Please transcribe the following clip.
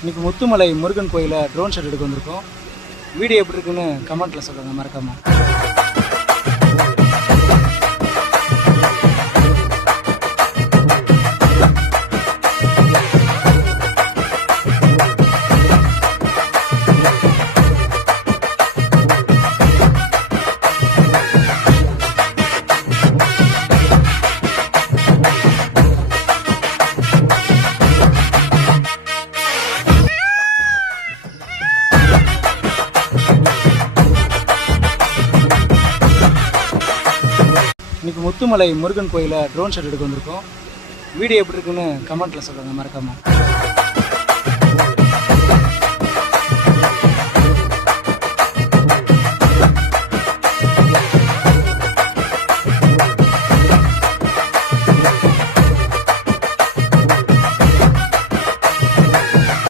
இன்றைக்கி முத்துமலை முருகன் கோயிலில் drone shot எடுக்க வந்திருக்கோம். வீடியோ எப்படி இருக்குன்னு கமெண்ட்டில் சொல்லுங்கள் மறக்காமல். இன்றைக்கி முத்துமலை முருகன் கோயிலில் ட்ரோன் ஷாட் எடுக்க வந்திருக்கோம். வீடியோ எப்படி இருக்குன்னு கமெண்ட்டில் சொல்லுங்கள் மறக்காமல்.